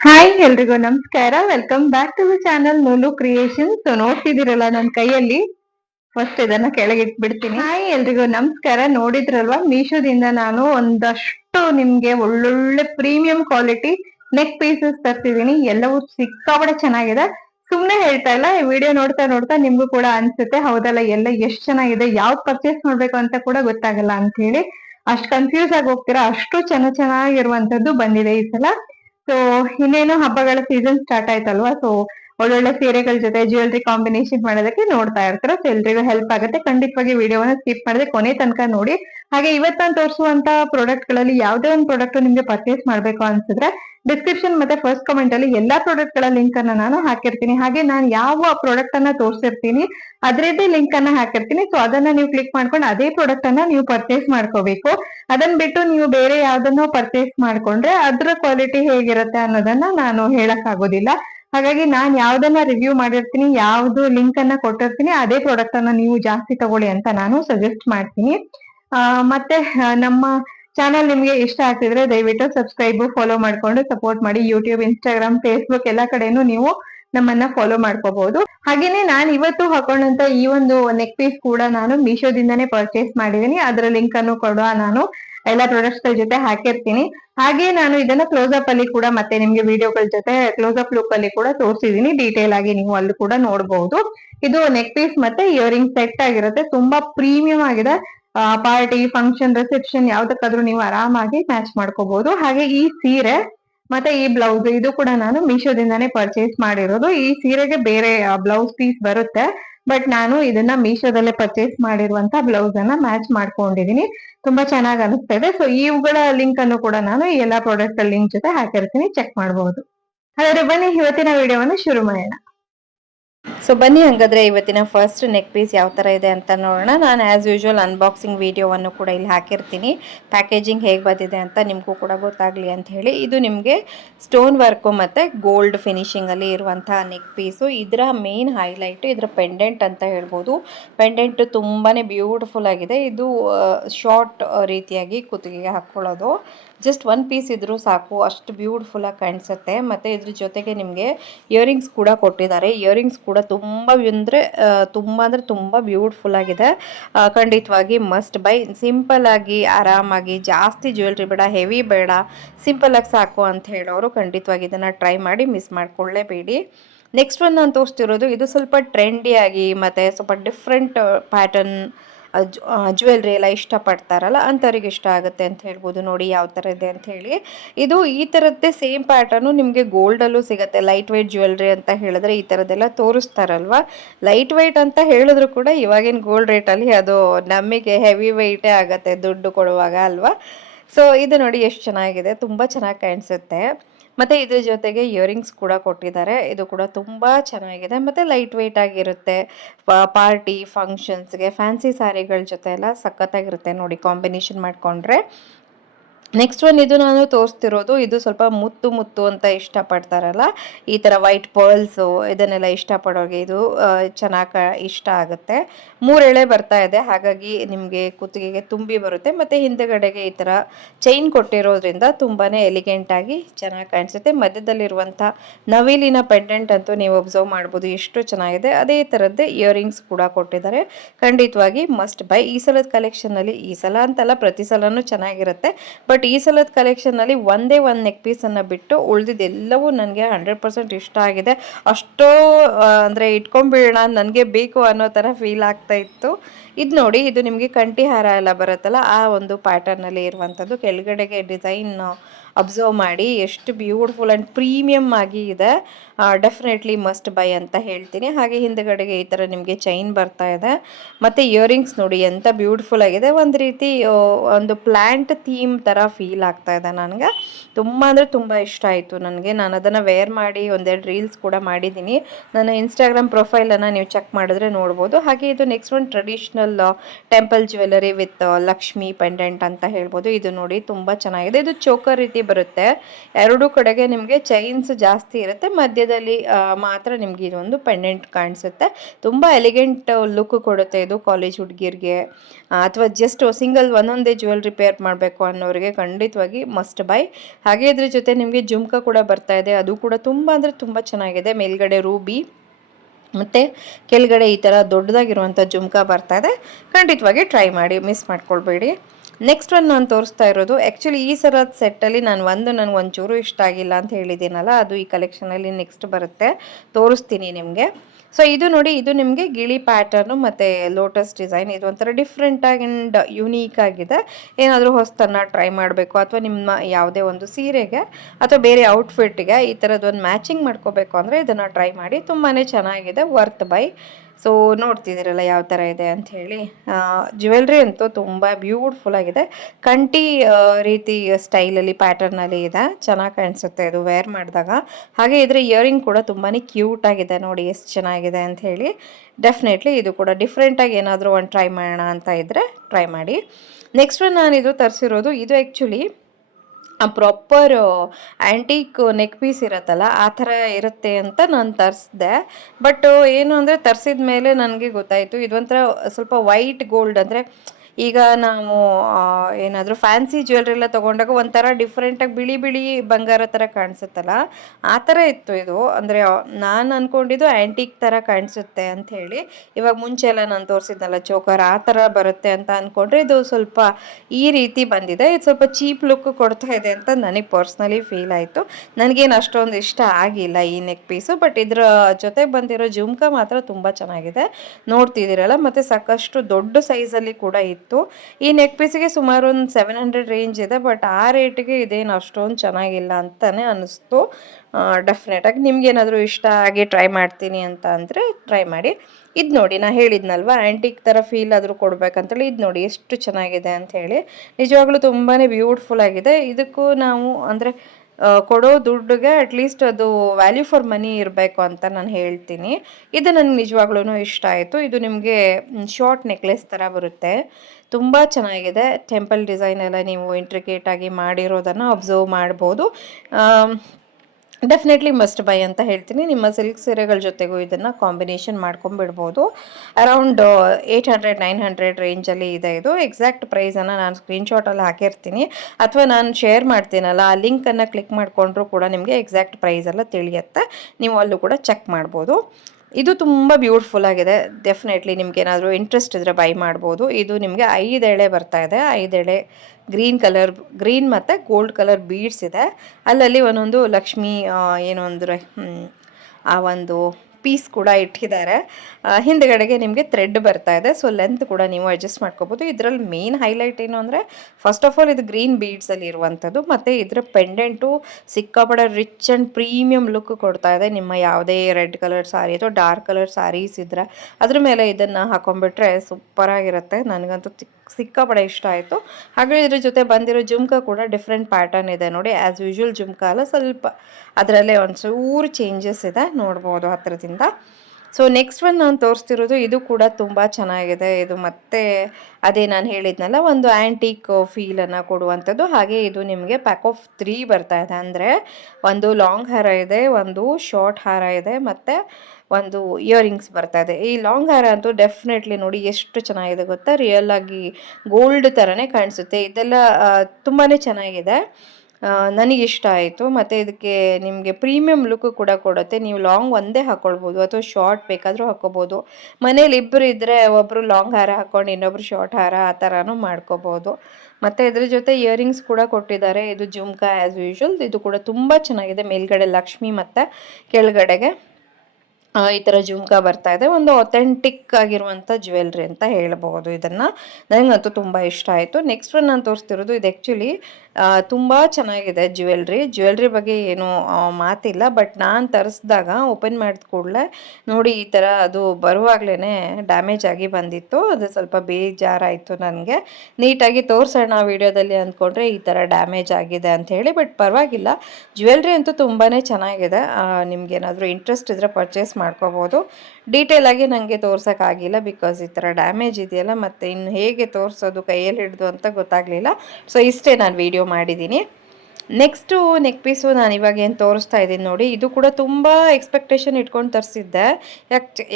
Hi ಎಲ್ರಿಗೂ ನಮಸ್ಕಾರ. Welcome back to the channel ನೂಲು ಕ್ರಿಯೇಷನ್. ಸೊ ನೋಡ್ತಿದ್ದೀರಲ್ಲ ನನ್ನ ಕೈಯಲ್ಲಿ ಫಸ್ಟ್ ಇದನ್ನ ಕೆಳಗೆ ಇಟ್ಬಿಡ್ತೀನಿ. ಹಾಯ್ ಎಲ್ರಿಗೂ ನಮಸ್ಕಾರ. ನೋಡಿದ್ರಲ್ವಾ ಮೀಶೋದಿಂದ ನಾನು ಒಂದಷ್ಟು ನಿಮ್ಗೆ ಒಳ್ಳೊಳ್ಳೆ ಪ್ರೀಮಿಯಂ ಕ್ವಾಲಿಟಿ ನೆಕ್ ಪೀಸಸ್ ತರ್ತಿದೀನಿ. ಎಲ್ಲವೂ ಸಿಕ್ಕಾಪಟ್ಟೆ ಚೆನ್ನಾಗಿದೆ. ಸುಮ್ನೆ ಹೇಳ್ತಾ ಇಲ್ಲ, ಈ ವಿಡಿಯೋ ನೋಡ್ತಾ ನೋಡ್ತಾ ನಿಮ್ಗೂ ಕೂಡ ಅನ್ಸುತ್ತೆ ಹೌದಲ್ಲ ಎಲ್ಲ ಎಷ್ಟ್ ಚೆನ್ನಾಗಿದೆ, ಯಾವ್ದು ಪರ್ಚೇಸ್ ಮಾಡ್ಬೇಕು ಅಂತ ಕೂಡ ಗೊತ್ತಾಗಲ್ಲ ಅಂತ ಹೇಳಿ ಅಷ್ಟ್ ಕನ್ಫ್ಯೂಸ್ ಆಗಿ ಹೋಗ್ತೀರಾ. ಅಷ್ಟು ಚೆನ್ನಾಗಿರುವಂತದ್ದು ಬಂದಿದೆ ಈ ಸಲ. ಸೊ ಇನ್ನೇನು ಹಬ್ಬಗಳ ಸೀಸನ್ ಸ್ಟಾರ್ಟ್ ಆಯ್ತಲ್ವಾ. ಸೊ ಒಳ್ಳೊಳ್ಳೆ ಸೀರೆಗಳ ಜೊತೆ ಜ್ಯುವೆಲ್ರಿ ಕಾಂಬಿನೇಷನ್ ಮಾಡೋದಕ್ಕೆ ನೋಡ್ತಾ ಇರ್ತಾರೆ. ಸೊ ಎಲ್ರಿಗೂ ಹೆಲ್ಪ್ ಆಗುತ್ತೆ. ಖಂಡಿತವಾಗಿ ವಿಡಿಯೋವನ್ನ ಸ್ಕಿಪ್ ಮಾಡದೆ ಕೊನೆ ತನಕ ನೋಡಿ. ಹಾಗೆ ಇವತ್ತು ನಾನು ತೋರಿಸುವಂತ ಪ್ರಾಡಕ್ಟ್ ಗಳಲ್ಲಿ ಯಾವ್ದೇ ಒಂದು ಪ್ರಾಡಕ್ಟ್ ನಿಮ್ಗೆ ಪರ್ಚೇಸ್ ಮಾಡ್ಬೇಕು ಅನ್ಸಿದ್ರೆ ಡಿಸ್ಕ್ರಿಪ್ಷನ್ ಮತ್ತೆ ಫಸ್ಟ್ ಕಮೆಂಟ್ ಅಲ್ಲಿ ಎಲ್ಲಾ ಪ್ರಾಡಕ್ಟ್ ಗಳ ಲಿಂಕ್ ಅನ್ನ ನಾನು ಹಾಕಿರ್ತೀನಿ. ಹಾಗೆ ನಾನು ಯಾವ ಪ್ರಾಡಕ್ಟ್ ಅನ್ನ ತೋರಿಸಿರ್ತೀನಿ ಅದ್ರದ್ದೇ ಲಿಂಕ್ ಅನ್ನ ಹಾಕಿರ್ತೀನಿ. ಸೊ ಅದನ್ನ ನೀವು ಕ್ಲಿಕ್ ಮಾಡ್ಕೊಂಡು ಅದೇ ಪ್ರಾಡಕ್ಟ್ ಅನ್ನ ನೀವು ಪರ್ಚೇಸ್ ಮಾಡ್ಕೋಬೇಕು. ಅದನ್ನ ಬಿಟ್ಟು ನೀವು ಬೇರೆ ಯಾವ್ದನ್ನೋ ಪರ್ಚೇಸ್ ಮಾಡ್ಕೊಂಡ್ರೆ ಅದ್ರ ಕ್ವಾಲಿಟಿ ಹೇಗಿರುತ್ತೆ ಅನ್ನೋದನ್ನ ನಾನು ಹೇಳಕ್ ಆಗೋದಿಲ್ಲ. ಹಾಗಾಗಿ ನಾನ್ ಯಾವ್ದನ್ನ ರಿವ್ಯೂ ಮಾಡಿರ್ತೀನಿ, ಯಾವ್ದು ಲಿಂಕ್ ಅನ್ನ ಕೊಟ್ಟಿರ್ತೀನಿ ಅದೇ ಪ್ರಾಡಕ್ಟ್ ಅನ್ನ ನೀವು ಜಾಸ್ತಿ ತಗೊಳ್ಳಿ ಅಂತ ನಾನು ಸಜೆಸ್ಟ್ ಮಾಡ್ತೀನಿ. ಮತ್ತೆ ನಮ್ಮ ಚಾನಲ್ ನಿಮ್ಗೆ ಇಷ್ಟ ಆಗ್ತಿದ್ರೆ ದಯವಿಟ್ಟು ಸಬ್ಸ್ಕ್ರೈಬ್ ಫಾಲೋ ಮಾಡ್ಕೊಂಡು ಸಪೋರ್ಟ್ ಮಾಡಿ. ಯೂಟ್ಯೂಬ್, ಇನ್ಸ್ಟಾಗ್ರಾಮ್, ಫೇಸ್ಬುಕ್ ಎಲ್ಲ ಕಡೆನೂ ನೀವು ನಮ್ಮನ್ನ ಫಾಲೋ ಮಾಡ್ಕೋಬಹುದು. ಹಾಗೇನೆ ನಾನು ಇವತ್ತು ಹಾಕೊಂಡಂತ ಈ ಒಂದು ನೆಕ್ ಪೀಸ್ ಕೂಡ ನಾನು ಮೀಶೋದಿಂದಾನೇ ಪರ್ಚೇಸ್ ಮಾಡಿದೀನಿ. ಅದರ ಲಿಂಕ್ ಅನ್ನು ಕೂಡ ನಾನು ಎಲ್ಲಾ ಪ್ರಾಡಕ್ಟ್ಸ್ ಗಳ ಜೊತೆ ಹಾಕಿರ್ತೀನಿ. ಹಾಗೆ ನಾನು ಇದನ್ನ ಕ್ಲೋಸ್ ಅಪ್ ಅಲ್ಲಿ ಕೂಡ ಮತ್ತೆ ನಿಮ್ಗೆ ವಿಡಿಯೋಗಳ ಜೊತೆ ಕ್ಲೋಸ್ ಅಪ್ ಲುಕ್ ಅಲ್ಲಿ ಕೂಡ ತೋರಿಸಿದೀನಿ. ಡೀಟೇಲ್ ಆಗಿ ನೀವು ಅಲ್ಲಿ ಕೂಡ ನೋಡಬಹುದು. ಇದು ನೆಕ್ ಪೀಸ್ ಮತ್ತೆ ಇಯರಿಂಗ್ ಸೆಟ್ ಆಗಿರುತ್ತೆ. ತುಂಬಾ ಪ್ರೀಮಿಯಂ ಆಗಿದೆ. ಪಾರ್ಟಿ, ಫಂಕ್ಷನ್, ರಿಸೆಪ್ಷನ್ ಯಾವ್ದಕ್ಕಾದ್ರೂ ನೀವು ಆರಾಮಾಗಿ ಮ್ಯಾಚ್ ಮಾಡ್ಕೋಬಹುದು. ಹಾಗೆ ಈ ಸೀರೆ ಮತ್ತೆ ಈ ಬ್ಲೌಸ್ ಇದು ಕೂಡ ನಾನು ಮೀಶೋದಿಂದಾನೇ ಪರ್ಚೇಸ್ ಮಾಡಿರೋದು. ಈ ಸೀರೆಗೆ ಬೇರೆ ಬ್ಲೌಸ್ ಪೀಸ್ ಬರುತ್ತೆ, ಬಟ್ ನಾನು ಇದನ್ನ ಮೀಶೋದಲ್ಲೇ ಪರ್ಚೇಸ್ ಮಾಡಿರುವಂತ ಬ್ಲೌಸ್ ಅನ್ನ ಮ್ಯಾಚ್ ಮಾಡ್ಕೊಂಡಿದೀನಿ. ತುಂಬಾ ಚೆನ್ನಾಗಿ ಅನಿಸ್ತಾ ಇದೆ. ಸೊ ಇವುಗಳ ಲಿಂಕ್ ಅನ್ನು ಕೂಡ ನಾನು ಈ ಎಲ್ಲಾ ಪ್ರಾಡಕ್ಟ್ ಲಿಂಕ್ ಜೊತೆ ಹಾಕಿರ್ತೀನಿ, ಚೆಕ್ ಮಾಡಬಹುದು. ಹಾಗಾದ್ರೆ ಬನ್ನಿ ಇವತ್ತಿನ ವಿಡಿಯೋವನ್ನು ಶುರು ಮಾಡೋಣ. ಸೊ ಬನ್ನಿ ಹಾಗಾದ್ರೆ ಇವತ್ತಿನ ಫಸ್ಟ್ ನೆಕ್ ಪೀಸ್ ಯಾವ ಥರ ಇದೆ ಅಂತ ನೋಡೋಣ. ನಾನು ಆ್ಯಸ್ ಯೂಶುವಲ್ ಅನ್ಬಾಕ್ಸಿಂಗ್ ವಿಡಿಯೋವನ್ನು ಕೂಡ ಇಲ್ಲಿ ಹಾಕಿರ್ತೀನಿ. ಪ್ಯಾಕೇಜಿಂಗ್ ಹೇಗೆ ಬಂದಿದೆ ಅಂತ ನಿಮಗೂ ಕೂಡ ಗೊತ್ತಾಗಲಿ ಅಂತ ಹೇಳಿ. ಇದು ನಿಮಗೆ ಸ್ಟೋನ್ ವರ್ಕು ಮತ್ತು ಗೋಲ್ಡ್ ಫಿನಿಶಿಂಗಲ್ಲಿ ಇರುವಂತಹ ನೆಕ್ ಪೀಸು. ಇದರ ಮೇನ್ ಹೈಲೈಟು ಇದರ ಪೆಂಡೆಂಟ್ ಅಂತ ಹೇಳ್ಬೋದು. ಪೆಂಡೆಂಟು ತುಂಬಾ ಬ್ಯೂಟಿಫುಲ್ ಆಗಿದೆ. ಇದು ಶಾರ್ಟ್ ರೀತಿಯಾಗಿ ಕುತ್ತಿಗೆಗೆ ಹಾಕ್ಕೊಳ್ಳೋದು. ಜಸ್ಟ್ ಒನ್ ಪೀಸ್ ಇದ್ರೂ ಸಾಕು, ಅಷ್ಟು ಬ್ಯೂಟಿಫುಲ್ಲಾಗಿ ಕಾಣಿಸುತ್ತೆ. ಮತ್ತು ಇದ್ರ ಜೊತೆಗೆ ನಿಮಗೆ ಇಯರಿಂಗ್ಸ್ ಕೂಡ ಕೊಟ್ಟಿದ್ದಾರೆ. ಇಯರಿಂಗ್ಸ್ ಕೂಡ ತುಂಬ ಅಂದರೆ ತುಂಬ ಬ್ಯೂಟಿಫುಲ್ ಆಗಿದೆ. ಖಂಡಿತವಾಗಿ ಮಸ್ಟ್ ಬೈ. ಸಿಂಪಲ್ ಆಗಿ ಆರಾಮಾಗಿ, ಜಾಸ್ತಿ ಜ್ಯುವೆಲ್ರಿ ಬೇಡ, ಹೆವಿ ಬೇಡ, ಸಿಂಪಲಾಗಿ ಸಾಕು ಅಂತ ಹೇಳೋರು ಖಂಡಿತವಾಗಿ ಇದನ್ನು ಟ್ರೈ ಮಾಡಿ, ಮಿಸ್ ಮಾಡ್ಕೊಳ್ಳೇಬೇಡಿ. ನೆಕ್ಸ್ಟ್ ಒಂದು ನಾನು ತೋರಿಸ್ತಿರೋದು ಇದು ಸ್ವಲ್ಪ ಟ್ರೆಂಡಿಯಾಗಿ ಮತ್ತು ಸ್ವಲ್ಪ ಡಿಫ್ರೆಂಟ್ ಪ್ಯಾಟರ್ನ್ ಜ್ಯುವೆಲ್ರಿ ಎಲ್ಲ ಇಷ್ಟಪಡ್ತಾರಲ್ಲ ಅಂಥವ್ರಿಗೆ ಇಷ್ಟ ಆಗುತ್ತೆ ಅಂತ ಹೇಳ್ಬೋದು. ನೋಡಿ ಯಾವ ಥರ ಇದೆ ಅಂತ ಹೇಳಿ. ಇದು ಈ ಥರದ್ದೇ ಸೇಮ್ ಪ್ಯಾಟರ್ನು ನಿಮಗೆ ಗೋಲ್ಡಲ್ಲೂ ಸಿಗುತ್ತೆ. ಲೈಟ್ ವೆಯ್ಟ್ ಜ್ಯುವೆಲ್ರಿ ಅಂತ ಹೇಳಿದ್ರೆ ಈ ಥರದ್ದೆಲ್ಲ ತೋರಿಸ್ತಾರಲ್ವ. ಲೈಟ್ ವೆಯ್ಟ್ ಅಂತ ಹೇಳಿದ್ರು ಕೂಡ ಇವಾಗಿನ ಗೋಲ್ಡ್ ರೇಟಲ್ಲಿ ಅದು ನಮಗೆ ಹೆವಿ ವೆಯ್ಟೇ ಆಗುತ್ತೆ ದುಡ್ಡು ಕೊಡುವಾಗ ಅಲ್ವಾ. ಸೊ ಇದು ನೋಡಿ ಎಷ್ಟು ಚೆನ್ನಾಗಿದೆ, ತುಂಬ ಚೆನ್ನಾಗಿ ಕಾಣಿಸುತ್ತೆ. ಮತ್ತು ಇದ್ರ ಜೊತೆಗೆ ಇಯರಿಂಗ್ಸ್ ಕೂಡ ಕೊಟ್ಟಿದ್ದಾರೆ. ಇದು ಕೂಡ ತುಂಬ ಚೆನ್ನಾಗಿದೆ ಮತ್ತು ಲೈಟ್ ವೆಯ್ಟ್ ಆಗಿರುತ್ತೆ. ಪಾರ್ಟಿ ಫಂಕ್ಷನ್ಸ್ಗೆ ಫ್ಯಾನ್ಸಿ ಸ್ಯಾರಿಗಳ ಜೊತೆ ಎಲ್ಲ ಸಖತ್ತಾಗಿರುತ್ತೆ ನೋಡಿ ಕಾಂಬಿನೇಷನ್ ಮಾಡಿಕೊಂಡ್ರೆ. ನೆಕ್ಸ್ಟ್ ಒನ್ ಇದು ನಾನು ತೋರಿಸ್ತಿರೋದು ಇದು ಸ್ವಲ್ಪ ಮುತ್ತು ಅಂತ ಇಷ್ಟಪಡ್ತಾರಲ್ಲ, ಈ ಥರ ವೈಟ್ ಪರ್ಲ್ಸು ಇದನ್ನೆಲ್ಲ ಇಷ್ಟಪಡೋರಿಗೆ ಇದು ಚೆನ್ನಾಗಿ ಇಷ್ಟ ಆಗುತ್ತೆ. 3 ಎಳೆ ಬರ್ತಾ ಇದೆ, ಹಾಗಾಗಿ ನಿಮಗೆ ಕುತ್ತಿಗೆಗೆ ತುಂಬಿ ಬರುತ್ತೆ. ಮತ್ತು ಹಿಂದೆಗಡೆಗೆ ಈ ಥರ ಚೈನ್ ಕೊಟ್ಟಿರೋದ್ರಿಂದ ತುಂಬಾ ಎಲಿಗೆಂಟಾಗಿ ಚೆನ್ನಾಗಿ ಕಾಣಿಸುತ್ತೆ. ಮಧ್ಯದಲ್ಲಿರುವಂಥ ನವಿಲಿನ ಪೆಂಡೆಂಟ್ ಅಂತೂ ನೀವು ಅಬ್ಸರ್ವ್ ಮಾಡ್ಬೋದು ಎಷ್ಟು ಚೆನ್ನಾಗಿದೆ. ಅದೇ ಥರದ್ದೇ ಇಯರಿಂಗ್ಸ್ ಕೂಡ ಕೊಟ್ಟಿದ್ದಾರೆ. ಖಂಡಿತವಾಗಿ ಮಸ್ಟ್ ಬೈ. ಈ ಸಲದ ಕಲೆಕ್ಷನಲ್ಲಿ, ಈ ಸಲ ಅಂತಲ್ಲ ಪ್ರತಿ ಸಲನೂ ಚೆನ್ನಾಗಿರುತ್ತೆ, ಬಟ್ ಈ ಸಲದ ಕಲೆಕ್ಷನ್ನಲ್ಲಿ ಒಂದೇ ಒಂದು ನೆಕ್ ಪೀಸನ್ನು ಬಿಟ್ಟು ಉಳಿದಿದ್ದೆಲ್ಲವೂ ನನಗೆ 100% ಇಷ್ಟ ಆಗಿದೆ. ಅಷ್ಟೋ ಅಂದರೆ ಇಟ್ಕೊಂಡ್ಬಿಡೋಣ ನನಗೆ ಬೇಕು ಅನ್ನೋ ಥರ ಫೀಲ್ ಆಗ್ತಾ ಇತ್ತು. ಇದು ನೋಡಿ, ಇದು ನಿಮಗೆ ಕಂಠಿ ಹಾರ ಎಲ್ಲ ಬರುತ್ತಲ್ಲ ಆ ಒಂದು ಪ್ಯಾಟರ್ನಲ್ಲಿ ಇರುವಂಥದ್ದು. ಕೆಳಗಡೆಗೆ ಡಿಸೈನ್ ಅಬ್ಸರ್ವ್ ಮಾಡಿ ಎಷ್ಟು ಬ್ಯೂಟಿಫುಲ್ ಆ್ಯಂಡ್ ಪ್ರೀಮಿಯಮ್ ಆಗಿ ಇದೆ. ಡೆಫಿನೆಟ್ಲಿ ಮಸ್ಟ್ ಬೈ ಅಂತ ಹೇಳ್ತೀನಿ. ಹಾಗೆ ಹಿಂದೆಗಡೆಗೆ ಈ ಥರ ನಿಮಗೆ ಚೈನ್ ಬರ್ತಾ ಇದೆ. ಮತ್ತು ಇಯರಿಂಗ್ಸ್ ನೋಡಿ ಎಂಥ ಬ್ಯೂಟಿಫುಲ್ ಆಗಿದೆ. ಒಂದು ರೀತಿ ಒಂದು ಪ್ಲ್ಯಾಂಟ್ ಥೀಮ್ ಥರ ಫೀಲ್ ಆಗ್ತಾ ಇದೆ ನನಗೆ. ತುಂಬ ಅಂದರೆ ತುಂಬ ಇಷ್ಟ ಆಯಿತು ನನಗೆ. ನಾನು ಅದನ್ನು ವೇರ್ ಮಾಡಿ ಒಂದೆರಡು ರೀಲ್ಸ್ ಕೂಡ ಮಾಡಿದ್ದೀನಿ. ನನ್ನ ಇನ್ಸ್ಟಾಗ್ರಾಮ್ ಪ್ರೊಫೈಲನ್ನು ನೀವು ಚೆಕ್ ಮಾಡಿದ್ರೆ ನೋಡ್ಬೋದು. ಹಾಗೆ ಇದು ನೆಕ್ಸ್ಟ್ ಒಂದು traditional temple jewellery with Lakshmi pendant ಅಂತ ಹೇಳ್ಬೋದು. ಇದು ನೋಡಿ ತುಂಬ ಚೆನ್ನಾಗಿದೆ. ಇದು ಚೋಕರ್ ರೀತಿ ಬರುತ್ತೆ. ಎರಡೂ ಕಡೆಗೆ ನಿಮಗೆ ಚೈನ್ಸ್ ಜಾಸ್ತಿ ಇರುತ್ತೆ, ಮಧ್ಯದಲ್ಲಿ ಮಾತ್ರ ನಿಮಗೆ ಇದೊಂದು ಪೆಂಡೆಂಟ್ ಕಾಣಿಸುತ್ತೆ. ತುಂಬ ಎಲಿಗೆಂಟ್ ಲುಕ್ ಕೊಡುತ್ತೆ ಇದು ಕಾಲೇಜ್ ಹುಡುಗಿರಿಗೆ ಅಥವಾ ಜಸ್ಟ್ ಸಿಂಗಲ್ ಒಂದೊಂದೇ ಜ್ಯುವೆಲ್ರಿ ಪೇರ್ ಮಾಡಬೇಕು ಅನ್ನೋರಿಗೆ ಖಂಡಿತವಾಗಿ ಮಸ್ಟ್ ಬೈ. ಹಾಗೆ ಇದ್ರ ಜೊತೆ ನಿಮಗೆ ಜುಮ್ಕಾ ಕೂಡ ಬರ್ತಾ ಇದೆ, ಅದು ಕೂಡ ತುಂಬ ಅಂದರೆ ತುಂಬ ಚೆನ್ನಾಗಿದೆ. ಮೇಲ್ಗಡೆ ರೂಬಿ ಮತ್ತು ಕೆಳಗಡೆ ಈ ಥರ ದೊಡ್ಡದಾಗಿರುವಂಥ ಜುಮ್ಕಾ ಬರ್ತಾ ಇದೆ. ಖಂಡಿತವಾಗಿ ಟ್ರೈ ಮಾಡಿ, ಮಿಸ್ ಮಾಡ್ಕೊಳ್ಬೇಡಿ. ನೆಕ್ಸ್ಟ್ ಒನ್ ನಾನು ತೋರಿಸ್ತಾ ಇರೋದು, ಆ್ಯಕ್ಚುಲಿ ಈ ಸರದ ಸೆಟ್ಟಲ್ಲಿ ನನಗೆ ಒಂಚೂರು ಇಷ್ಟ ಆಗಿಲ್ಲ ಅಂತ ಹೇಳಿದ್ದೀನಲ್ಲ, ಅದು ಈ ಕಲೆಕ್ಷನಲ್ಲಿ ನೆಕ್ಸ್ಟ್ ಬರುತ್ತೆ, ತೋರಿಸ್ತೀನಿ ನಿಮಗೆ. ಸೊ ಇದು ನೋಡಿ, ಇದು ನಿಮಗೆ ಗಿಳಿ ಪ್ಯಾಟರ್ನು ಮತ್ತು ಲೋಟಸ್ ಡಿಸೈನ್. ಇದು ಒಂಥರ ಡಿಫ್ರೆಂಟಾಗಿ ಆ್ಯಂಡ್ ಯುನೀಕ್ ಆಗಿದೆ. ಏನಾದರೂ ಹೊಸತನ್ನ ಟ್ರೈ ಮಾಡಬೇಕು ಅಥವಾ ನಿಮ್ಮ ಯಾವುದೇ ಒಂದು ಸೀರೆಗೆ ಅಥವಾ ಬೇರೆ ಔಟ್ಫಿಟ್ಗೆ ಈ ಥರದ್ದೊಂದು ಮ್ಯಾಚಿಂಗ್ ಮಾಡ್ಕೋಬೇಕು ಅಂದರೆ ಇದನ್ನು ಟ್ರೈ ಮಾಡಿ. ತುಂಬಾ ಚೆನ್ನಾಗಿದೆ, ವರ್ತ್ ಬೈ. ಸೊ ನೋಡ್ತಿದ್ದೀರಲ್ಲ ಯಾವ ಥರ ಇದೆ ಅಂತ ಹೇಳಿ. ಜ್ಯುವೆಲ್ರಿ ಅಂತೂ ತುಂಬ ಬ್ಯೂಟಿಫುಲ್ ಆಗಿದೆ. ಕಂಠಿ ರೀತಿ ಸ್ಟೈಲಲ್ಲಿ ಪ್ಯಾಟರ್ನಲ್ಲಿ ಇದೆ, ಚೆನ್ನಾಗಿ ಕಾಣಿಸುತ್ತೆ ಇದು ವೇರ್ ಮಾಡಿದಾಗ. ಹಾಗೆ ಇದರ ಇಯರಿಂಗ್ ಕೂಡ ತುಂಬಾ ಕ್ಯೂಟ್ ಆಗಿದೆ, ನೋಡಿ ಎಷ್ಟು ಚೆನ್ನಾಗಿದೆ ಅಂತ ಹೇಳಿ. ಡೆಫಿನೆಟ್ಲಿ ಇದು ಕೂಡ ಡಿಫ್ರೆಂಟಾಗಿ ಏನಾದರೂ ಒಂದು ಟ್ರೈ ಮಾಡೋಣ ಅಂತ ಇದ್ದರೆ ಟ್ರೈ ಮಾಡಿ. ನೆಕ್ಸ್ಟ್ ಒನ್ ನಾನು ಇದು ತರಿಸಿರೋದು, ಇದು actually proper antique neck piece ಇರುತ್ತಲ್ಲ ಆ ಥರ ಇರುತ್ತೆ ಅಂತ ನಾನು ತರಿಸ್ದೆ. ಬಟ್ ಏನು ಅಂದರೆ ತರಿಸಿದ ಮೇಲೆ ನನಗೆ ಗೊತ್ತಾಯಿತು ಇದೊಂಥರ ಸ್ವಲ್ಪ ವೈಟ್ ಗೋಲ್ಡ್, ಅಂದರೆ ಈಗ ನಾವು ಏನಾದರೂ ಫ್ಯಾನ್ಸಿ ಜ್ಯುವೆಲ್ರಿ ಎಲ್ಲ ತೊಗೊಂಡಾಗ ಒಂಥರ ಡಿಫ್ರೆಂಟಾಗಿ ಬಿಳಿ ಬಿಳಿ ಬಂಗಾರ ಥರ ಕಾಣಿಸುತ್ತಲ್ಲ, ಆ ಥರ ಇತ್ತು ಇದು. ಅಂದರೆ ನಾನು ಅಂದ್ಕೊಂಡಿದ್ದು ಆ್ಯಂಟಿಕ್ ಥರ ಕಾಣಿಸುತ್ತೆ ಅಂಥೇಳಿ. ಇವಾಗ ಮುಂಚೆ ಎಲ್ಲ ನಾನು ತೋರಿಸಿದ್ನಲ್ಲ ಚೋಕರ್, ಆ ಥರ ಬರುತ್ತೆ ಅಂತ ಅಂದ್ಕೊಂಡ್ರೆ ಇದು ಸ್ವಲ್ಪ ಈ ರೀತಿ ಬಂದಿದೆ. ಇದು ಸ್ವಲ್ಪ ಚೀಪ್ ಲುಕ್ ಕೊಡ್ತಾ ಇದೆ ಅಂತ ನನಗೆ ಪರ್ಸ್ನಲಿ ಫೀಲ್ ಆಯಿತು. ನನಗೇನು ಅಷ್ಟೊಂದು ಇಷ್ಟ ಆಗಿಲ್ಲ ಈ ನೆಕ್ ಪೀಸು. ಬಟ್ ಇದರ ಜೊತೆ ಬಂದಿರೋ ಜುಮ್ಕಾ ಮಾತ್ರ ತುಂಬ ಚೆನ್ನಾಗಿದೆ, ನೋಡ್ತಿದ್ದೀರಲ್ಲ. ಮತ್ತು ಸಾಕಷ್ಟು ದೊಡ್ಡ ಸೈಜಲ್ಲಿ ಕೂಡ ಇತ್ತು. ಈ ನೆಕ್ ಪೀಸಿಗೆ ಸುಮಾರು ಒಂದು 700 ರೇಂಜ್ ಇದೆ, ಬಟ್ ಆ ರೇಟಿಗೆ ಇದೇನು ಅಷ್ಟೊಂದು ಚೆನ್ನಾಗಿಲ್ಲ ಅಂತಲೇ ಅನ್ನಿಸ್ತು. ಡೆಫಿನೆಟಾಗಿ ನಿಮ್ಗೇನಾದರೂ ಇಷ್ಟ ಆಗಿ ಟ್ರೈ ಮಾಡ್ತೀನಿ ಅಂತ ಅಂದರೆ ಟ್ರೈ ಮಾಡಿ. ಇದು ನೋಡಿ, ನಾನು ಹೇಳಿದ್ನಲ್ವ ಆ್ಯಂಟಿಕ್ ಥರ ಫೀಲ್ ಆದರೂ ಕೊಡಬೇಕಂತೇಳಿ. ಇದು ನೋಡಿ ಎಷ್ಟು ಚೆನ್ನಾಗಿದೆ ಅಂಥೇಳಿ, ನಿಜವಾಗ್ಲೂ ತುಂಬಾ ಬ್ಯೂಟಿಫುಲ್ ಆಗಿದೆ. ಇದಕ್ಕೂ ನಾವು ಅಂದರೆ ಕೊಡೋ ದುಡ್ಡಿಗೆ ಅಟ್ಲೀಸ್ಟ್ ಅದು ವ್ಯಾಲ್ಯೂ ಫಾರ್ ಮನಿ ಇರಬೇಕು ಅಂತ ನಾನು ಹೇಳ್ತೀನಿ. ಇದು ನನಗೆ ನಿಜವಾಗ್ಲೂ ಇಷ್ಟ ಆಯಿತು. ಇದು ನಿಮಗೆ ಶಾರ್ಟ್ ನೆಕ್ಲೆಸ್ ಥರ ಬರುತ್ತೆ, ತುಂಬ ಚೆನ್ನಾಗಿದೆ. ಟೆಂಪಲ್ ಡಿಸೈನ್ ಎಲ್ಲ ನೀವು ಇಂಟ್ರಿಕೇಟಾಗಿ ಮಾಡಿರೋದನ್ನು ಅಬ್ಸರ್ವ್ ಮಾಡ್ಬೋದು. ಡೆಫಿನೆಟ್ಲಿ ಮಸ್ಟ್ ಬೈ ಅಂತ ಹೇಳ್ತೀನಿ. ನಿಮ್ಮ ಸಿಲ್ಕ್ ಸೀರೆಗಳ ಜೊತೆಗೂ ಇದನ್ನು ಕಾಂಬಿನೇಷನ್ ಮಾಡ್ಕೊಂಬಿಡ್ಬೋದು. ಅರೌಂಡ್ 800-900 ರೇಂಜಲ್ಲಿ ಇದೆ ಇದು. ಎಕ್ಸಾಕ್ಟ್ ಪ್ರೈಸನ್ನು ನಾನು ಸ್ಕ್ರೀನ್ಶಾಟಲ್ಲಿ ಹಾಕಿರ್ತೀನಿ, ಅಥವಾ ನಾನು ಶೇರ್ ಮಾಡ್ತೀನಲ್ಲ ಆ ಲಿಂಕನ್ನು ಕ್ಲಿಕ್ ಮಾಡಿಕೊಂಡ್ರೂ ಕೂಡ ನಿಮಗೆ ಎಕ್ಸಾಕ್ಟ್ ಪ್ರೈಸೆಲ್ಲ ತಿಳಿಯುತ್ತೆ, ನೀವು ಅಲ್ಲೂ ಕೂಡ ಚೆಕ್ ಮಾಡ್ಬೋದು. ಇದು ತುಂಬ ಬ್ಯೂಟಿಫುಲ್ ಆಗಿದೆ. ಡೆಫಿನೆಟ್ಲಿ ನಿಮ್ಗೆ ಏನಾದರೂ ಇಂಟ್ರೆಸ್ಟ್ ಇದ್ದರೆ ಬೈ ಮಾಡ್ಬೋದು. ಇದು ನಿಮಗೆ 5 ಎಳೆ ಬರ್ತಾ ಇದೆ, 5 ಎಳೆ ಗ್ರೀನ್ ಮತ್ತು ಗೋಲ್ಡ್ ಕಲರ್ ಬೀಡ್ಸ್ ಇದೆ. ಅಲ್ಲಲ್ಲಿ ಒಂದೊಂದು ಲಕ್ಷ್ಮಿ ಏನು ಅಂದರೆ ಆ ಒಂದು ಪೀಸ್ ಕೂಡ ಇಟ್ಟಿದ್ದಾರೆ. ಹಿಂದ್ಗಡೆಗೆ ನಿಮಗೆ ಥ್ರೆಡ್ ಬರ್ತಾ ಇದೆ. ಸೊ ಲೆಂತ್ ಕೂಡ ನೀವು ಅಡ್ಜಸ್ಟ್ ಮಾಡ್ಕೋಬೋದು. ಇದರಲ್ಲಿ ಮೇನ್ ಹೈಲೈಟ್ ಏನು ಅಂದರೆ, ಫಸ್ಟ್ ಆಫ್ ಆಲ್ ಇದು ಗ್ರೀನ್ ಬೀಡ್ಸಲ್ಲಿ ಇರುವಂಥದ್ದು, ಮತ್ತು ಇದರ ಪೆಂಡೆಂಟು ಸಿಕ್ಕಾಪಡೆ ರಿಚ್ ಆ್ಯಂಡ್ ಪ್ರೀಮಿಯಮ್ ಲುಕ್ ಕೊಡ್ತಾ ಇದೆ. ನಿಮ್ಮ ಯಾವುದೇ ರೆಡ್ ಕಲರ್ ಸಾರಿ ಅಥವಾ ಡಾರ್ಕ್ ಕಲರ್ ಸಾರೀಸ್ ಇದ್ದರೆ ಅದ್ರ ಮೇಲೆ ಇದನ್ನು ಹಾಕೊಂಡ್ಬಿಟ್ರೆ ಸೂಪರಾಗಿರುತ್ತೆ. ನನಗಂತೂ ಸಿಕ್ಕಾಪಡೆ ಇಷ್ಟ ಆಯಿತು. ಹಾಗೆ ಇದ್ರ ಜೊತೆ ಬಂದಿರೋ ಜುಮ್ಕಾ ಕೂಡ ಡಿಫ್ರೆಂಟ್ ಪ್ಯಾಟರ್ನ್ ಇದೆ ನೋಡಿ. ಆ್ಯಸ್ ಯೂಶ್ವಲ್ ಜುಮ್ಕಾ ಅಲ್ಲ, ಸ್ವಲ್ಪ ಅದರಲ್ಲೇ ಒಂಚೂರು ಚೇಂಜಸ್ ಇದೆ, ನೋಡ್ಬೋದು ಹತ್ತಿರದಿಂದ. ಸೊ ನೆಕ್ಸ್ಟ್ ಒನ್ ನಾನು ತೋರಿಸ್ತಿರೋದು, ಇದು ಕೂಡ ತುಂಬ ಚೆನ್ನಾಗಿದೆ. ಇದು ಮತ್ತೆ ಅದೇ ನಾನು ಹೇಳಿದ್ನಲ್ಲ, ಒಂದು ಆ್ಯಂಟಿಕ್ ಫೀಲನ್ನು ಕೊಡುವಂಥದ್ದು. ಹಾಗೆ ಇದು ನಿಮಗೆ ಪ್ಯಾಕ್ ಆಫ್ 3 ಬರ್ತಾ ಇದೆ. ಅಂದರೆ ಒಂದು ಲಾಂಗ್ ಹಾರ ಇದೆ, ಒಂದು ಶಾರ್ಟ್ ಹಾರ ಇದೆ, ಮತ್ತು ಒಂದು ಇಯರಿಂಗ್ಸ್ ಬರ್ತಾ ಇದೆ. ಈ ಲಾಂಗ್ ಹಾರ ಅಂತೂ ಡೆಫಿನೆಟ್ಲಿ ನೋಡಿ ಎಷ್ಟು ಚೆನ್ನಾಗಿದೆ ಗೊತ್ತಾ, ರಿಯಲ್ ಆಗಿ ಗೋಲ್ಡ್ ಥರನೇ ಕಾಣಿಸುತ್ತೆ. ಇದೆಲ್ಲ ತುಂಬಾ ಚೆನ್ನಾಗಿದೆ, ನನಗಿಷ್ಟ ಆಯಿತು. ಮತ್ತು ಇದಕ್ಕೆ ನಿಮಗೆ ಪ್ರೀಮಿಯಂ ಲುಕ್ ಕೂಡ ಕೊಡುತ್ತೆ. ನೀವು ಲಾಂಗ್ ಒಂದೇ ಹಾಕ್ಕೊಳ್ಬೋದು ಅಥವಾ ಶಾರ್ಟ್ ಬೇಕಾದರೂ ಹಾಕ್ಕೋಬೋದು. ಮನೇಲಿ ಇಬ್ಬರು ಇದ್ದರೆ ಒಬ್ಬರು ಲಾಂಗ್ ಹಾರ ಹಾಕ್ಕೊಂಡು ಇನ್ನೊಬ್ರು ಶಾರ್ಟ್ ಹಾರ ಆ ಥರನೂ ಮಾಡ್ಕೋಬೋದು. ಮತ್ತು ಇದ್ರ ಜೊತೆ ಇಯರಿಂಗ್ಸ್ ಕೂಡ ಕೊಟ್ಟಿದ್ದಾರೆ. ಇದು ಜುಮ್ಕಾ ಆ್ಯಸ್ ಯೂಶ್ವಲ್, ಇದು ಕೂಡ ತುಂಬ ಚೆನ್ನಾಗಿದೆ. ಮೇಲ್ಗಡೆ ಲಕ್ಷ್ಮಿ ಮತ್ತು ಕೆಳಗಡೆಗೆ ಈ ಥರ ಜುಮ್ಕಾ ಬರ್ತಾ ಇದೆ. ಒಂದು ಅಥೆಂಟಿಕ್ ಆಗಿರುವಂಥ ಜ್ಯುವೆಲ್ರಿ ಅಂತ ಹೇಳ್ಬೋದು ಇದನ್ನು. ನನಗಂತೂ ತುಂಬ ಇಷ್ಟ ಆಯಿತು. ನೆಕ್ಸ್ಟ್ ಒನ್ ನಾನು ತೋರಿಸ್ತಿರೋದು, ಇದು ಆ್ಯಕ್ಚುಲಿ ತುಂಬ ಚೆನ್ನಾಗಿದೆ ಜ್ಯುವೆಲ್ರಿ ಬಗ್ಗೆ ಏನೂ ಮಾತಿಲ್ಲ. ಬಟ್ ನಾನು ತರಿಸಿದಾಗ ಓಪನ್ ಮಾಡಿದ ಕೂಡಲೇ ನೋಡಿ ಈ ಥರ ಅದು ಬರುವಾಗಲೇ ಡ್ಯಾಮೇಜ್ ಆಗಿ ಬಂದಿತ್ತು. ಅದು ಸ್ವಲ್ಪ ಬೇಜಾರಾಯಿತು ನನಗೆ. ನೀಟಾಗಿ ತೋರಿಸೋಣ ವೀಡಿಯೋದಲ್ಲಿ ಅಂದ್ಕೊಂಡ್ರೆ ಈ ಥರ ಡ್ಯಾಮೇಜ್ ಆಗಿದೆ ಅಂಥೇಳಿ. ಬಟ್ ಪರವಾಗಿಲ್ಲ, ಜ್ಯುವೆಲ್ರಿ ಅಂತೂ ತುಂಬಾ ಚೆನ್ನಾಗಿದೆ. ನಿಮ್ಗೇನಾದರೂ ಇಂಟ್ರೆಸ್ಟ್ ಇದ್ದರೆ ಪರ್ಚೇಸ್ ಮಾಡ್ಕೋಬೋದು. ಡೀಟೇಲಾಗಿ ನನಗೆ ತೋರ್ಸೋಕ್ಕಾಗಿಲ್ಲ, ಬಿಕಾಸ್ ಈ ಥರ ಡ್ಯಾಮೇಜ್ ಇದೆಯಲ್ಲ, ಮತ್ತು ಇನ್ನು ಹೇಗೆ ತೋರಿಸೋದು ಕೈಯಲ್ಲಿ ಹಿಡಿದು ಅಂತ ಗೊತ್ತಾಗಲಿಲ್ಲ. ಸೊ ಇಷ್ಟೇ ನಾನು ವಿಡಿಯೋ ಮಾಡಿದ್ದೀನಿ. ನೆಕ್ಸ್ಟು ನೆಕ್ ಪೀಸು ನಾನು ಇವಾಗ ಏನು ತೋರಿಸ್ತಾ ಇದ್ದೀನಿ ನೋಡಿ, ಇದು ಕೂಡ ತುಂಬ ಎಕ್ಸ್ಪೆಕ್ಟೇಷನ್ ಇಟ್ಕೊಂಡು ತರಿಸಿದ್ದೆ.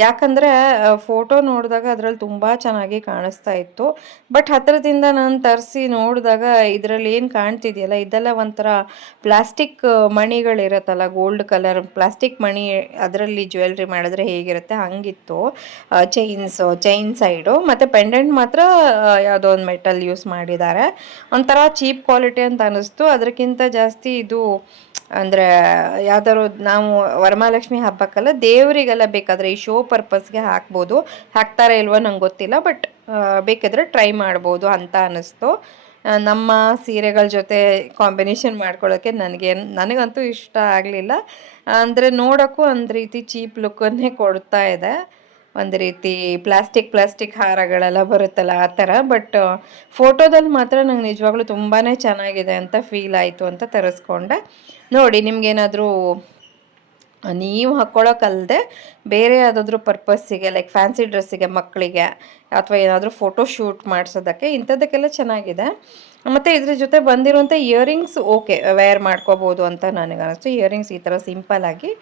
ಯಾಕಂದರೆ ಫೋಟೋ ನೋಡಿದಾಗ ಅದರಲ್ಲಿ ತುಂಬ ಚೆನ್ನಾಗಿ ಕಾಣಿಸ್ತಾ ಇತ್ತು. ಬಟ್ ಹತ್ತಿರದಿಂದ ನಾನು ತರಿಸಿ ನೋಡಿದಾಗ ಇದರಲ್ಲಿ ಏನು ಕಾಣ್ತಿದೆಯಲ್ಲ, ಇದೆಲ್ಲ ಒಂಥರ ಪ್ಲಾಸ್ಟಿಕ್ ಮಣಿಗಳಿರುತ್ತಲ್ಲ, ಗೋಲ್ಡ್ ಕಲರ್ ಪ್ಲಾಸ್ಟಿಕ್ ಮಣಿ, ಅದರಲ್ಲಿ ಜ್ಯುವೆಲ್ರಿ ಮಾಡಿದ್ರೆ ಹೇಗಿರುತ್ತೆ ಹಂಗಿತ್ತು. ಚೈನ್ ಸೈಡು ಮತ್ತು ಪೆಂಡೆಂಟ್ ಮಾತ್ರ ಯಾವುದೋ ಒಂದು ಮೆಟಲ್ ಯೂಸ್ ಮಾಡಿದ್ದಾರೆ. ಒಂಥರ ಚೀಪ್ ಕ್ವಾಲಿಟಿ ಅಂತ ಅನ್ನಿಸ್ತು. ಅದಕ್ಕಿಂತ ಜಾಸ್ತಿ ಇದು ಅಂದರೆ ಯಾವ್ದಾದ್ರು ನಾವು ವರಮಹಾಲಕ್ಷ್ಮಿ ಹಬ್ಬಕ್ಕೆಲ್ಲ ದೇವರಿಗೆಲ್ಲ ಬೇಕಾದರೆ ಈ ಶೋ ಪರ್ಪಸ್ಗೆ ಹಾಕ್ಬೋದು. ಹಾಕ್ತಾರೆ ಇಲ್ವೋ ನಂಗೆ ಗೊತ್ತಿಲ್ಲ, ಬಟ್ ಬೇಕಾದರೆ ಟ್ರೈ ಮಾಡ್ಬೋದು ಅಂತ ಅನ್ನಿಸ್ತು. ನಮ್ಮ ಸೀರೆಗಳ ಜೊತೆ ಕಾಂಬಿನೇಷನ್ ಮಾಡ್ಕೊಳ್ಳೋಕ್ಕೆ ನನಗಂತೂ ಇಷ್ಟ ಆಗಲಿಲ್ಲ. ಅಂದರೆ ನೋಡೋಕ್ಕೂ ಒಂದು ರೀತಿ ಚೀಪ್ ಲುಕ್ಕನ್ನೇ ಕೊಡ್ತಾ ಇದೆ. ಒಂದು ರೀತಿ ಪ್ಲಾಸ್ಟಿಕ್ ಹಾರಗಳೆಲ್ಲ ಬರುತ್ತಲ್ಲ ಆ ಥರ. ಬಟ್ ಫೋಟೋದಲ್ಲಿ ಮಾತ್ರ ನಂಗೆ ನಿಜವಾಗ್ಲೂ ತುಂಬಾ ಚೆನ್ನಾಗಿದೆ ಅಂತ ಫೀಲ್ ಆಯಿತು ಅಂತ ತರಿಸ್ಕೊಂಡೆ. ನೋಡಿ, ನಿಮ್ಗೇನಾದರೂ ನೀವು ಹಾಕ್ಕೊಳ್ಳೋಕ್ಕಲ್ಲದೆ ಬೇರೆ ಯಾವುದಾದ್ರೂ ಪರ್ಪಸ್ಸಿಗೆ, ಲೈಕ್ ಫ್ಯಾನ್ಸಿ ಡ್ರೆಸ್ಸಿಗೆ, ಮಕ್ಕಳಿಗೆ ಅಥವಾ ಏನಾದರೂ ಫೋಟೋ ಶೂಟ್ ಮಾಡಿಸೋದಕ್ಕೆ ಇಂಥದ್ದಕ್ಕೆಲ್ಲ ಚೆನ್ನಾಗಿದೆ. ಮತ್ತು ಇದ್ರ ಜೊತೆ ಬಂದಿರುವಂಥ ಇಯರಿಂಗ್ಸ್ ಓಕೆ, ವೇರ್ ಮಾಡ್ಕೋಬೋದು ಅಂತ ನನಗನ್ನಿಸ್ತು. ಇಯರಿಂಗ್ಸ್ ಈ ಥರ ಸಿಂಪಲ್ಲಾಗಿ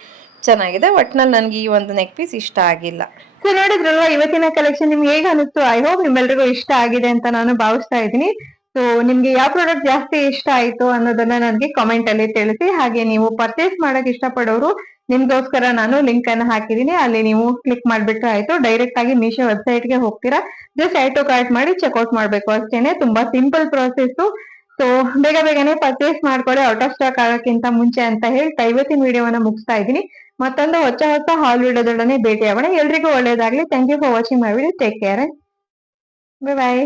ಚೆನ್ನಾಗಿದೆ. ಒಟ್ಟಿನಲ್ಲಿ ನನಗೆ ಈ ಒಂದು ನೆಕ್ ಪೀಸ್ ಇಷ್ಟ ಆಗಿಲ್ಲ. ಸೊ ನೋಡಿದ್ರಲ್ವಾ ಇವತ್ತಿನ ಕಲೆಕ್ಷನ್ ನಿಮ್ಗೆ ಹೇಗೆ ಅನಿಸ್ತು? ಐ ಹೋಪ್ ನಿಮ್ಮೆಲ್ರಿಗೂ ಇಷ್ಟ ಆಗಿದೆ ಅಂತ ನಾನು ಭಾವಿಸ್ತಾ ಇದ್ದೀನಿ. ಸೊ ನಿಮ್ಗೆ ಯಾವ ಪ್ರಾಡಕ್ಟ್ ಜಾಸ್ತಿ ಇಷ್ಟ ಆಯ್ತು ಅನ್ನೋದನ್ನ ನನಗೆ ಕಾಮೆಂಟ್ ಅಲ್ಲಿ ತಿಳಿಸಿ. ಹಾಗೆ ನೀವು ಪರ್ಚೇಸ್ ಮಾಡಕ್ ಇಷ್ಟಪಡೋರು ನಿಮ್ಗೋಸ್ಕರ ನಾನು ಲಿಂಕ್ ಅನ್ನ ಹಾಕಿದೀನಿ, ಅಲ್ಲಿ ನೀವು ಕ್ಲಿಕ್ ಮಾಡ್ಬಿಟ್ರೆ ಆಯ್ತು. ಡೈರೆಕ್ಟ್ ಆಗಿ ಮೀಶೋ ವೆಬ್ಸೈಟ್ ಗೆ ಹೋಗ್ತೀರಾ, ಜಸ್ಟ್ ಐ ಟು ಕಾರ್ಟ್ ಮಾಡಿ ಚೆಕ್ಔಟ್ ಮಾಡ್ಬೇಕು ಅಷ್ಟೇನೆ. ತುಂಬಾ ಸಿಂಪಲ್ ಪ್ರಾಸೆಸ್. ಸೊ ಬೇಗನೆ ಪರ್ಚೇಸ್ ಮಾಡ್ಕೊಳ್ಳಿ, ಔಟ್ ಆಫ್ ಸ್ಟಾಕ್ ಆಗೋಕ್ಕಿಂತ ಮುಂಚೆ ಅಂತ ಹೇಳ್ತಾ ಇವತ್ತಿನ ವಿಡಿಯೋವನ್ನ ಮುಗಿಸ್ತಾ ಇದ್ದೀನಿ. ಮತ್ತೊಂದು ಹೊಸ ಹಾಲ್ ವಿಡಿಯೋದೊಡನೆ ಭೇಟಿ ಆಗೋಣ. ಎಲ್ರಿಗೂ ಒಳ್ಳೇದಾಗ್ಲಿ. Thank you for watching my video. Take care. Bye bye.